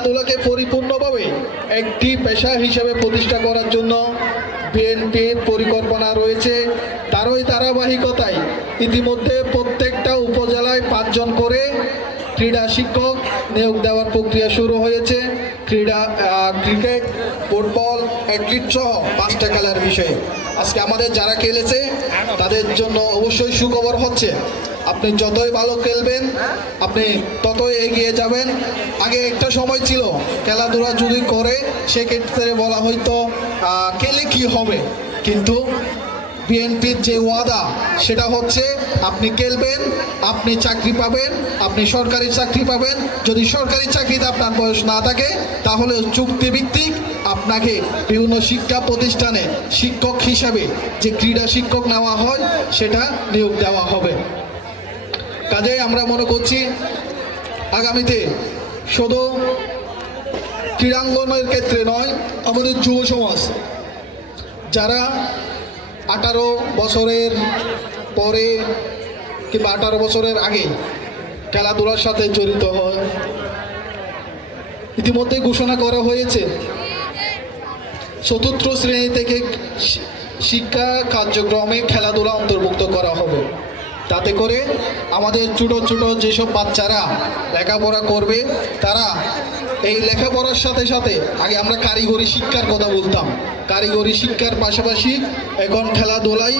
খেলাধুলাকে পরিপূর্ণভাবে একটি পেশা হিসেবে প্রতিষ্ঠা করার জন্য বিএনপির পরিকল্পনা রয়েছে। তারই ধারাবাহিকতায় ইতিমধ্যে প্রত্যেকটা উপজেলায় 5 জন করে ক্রীড়া শিক্ষক নিয়োগ দেওয়ার প্রক্রিয়া শুরু হয়েছে। ক্রিকেট, ফুটবল, অ্যাথলিট সহ 5টা খেলার বিষয়ে আজকে আমাদের যারা খেলেছে তাদের জন্য অবশ্যই সুখবর হচ্ছে, আপনি যতই ভালো খেলবেন আপনি ততই এগিয়ে যাবেন। আগে একটা সময় ছিল খেলাধুলা যদি করে সেক্ষেত্রে বলা হয়তো খেলে কি হবে, কিন্তু বিএনপির যে ওয়াদা সেটা হচ্ছে আপনি খেলবেন, আপনি চাকরি পাবেন, আপনি সরকারি চাকরি পাবেন। যদি সরকারি চাকরিতে আপনার বয়স না থাকে তাহলে চুক্তিভিত্তিক আপনাকে বিভিন্ন শিক্ষা প্রতিষ্ঠানে শিক্ষক হিসাবে যে ক্রীড়া শিক্ষক নেওয়া হয় সেটা নিয়োগ দেওয়া হবে। কাজেই আমরা মনে করছি আগামীতে শুধু ক্রীড়াঙ্গনের ক্ষেত্রে নয়, আমাদের যুব সমাজ যারা 18 বছরের পরে কিংবা 18 বছরের আগে খেলাধুলার সাথে জড়িত হয়, ইতিমধ্যে ঘোষণা করা হয়েছে 4র্থ শ্রেণী থেকে শিক্ষা কার্যক্রমে খেলাধুলা অন্তর্ভুক্ত করা হবে। তাতে করে আমাদের ছোট ছোট যেসব বাচ্চারা লেখাপড়া করবে তারা এই লেখাপড়ার সাথে সাথে, আগে আমরা কারিগরি শিক্ষার কথা বলতাম, কারিগরি শিক্ষার পাশাপাশি এখন খেলাধুলায়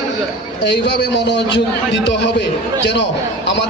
এইভাবে মনোযোগ দিতে হবে যেন আমাদের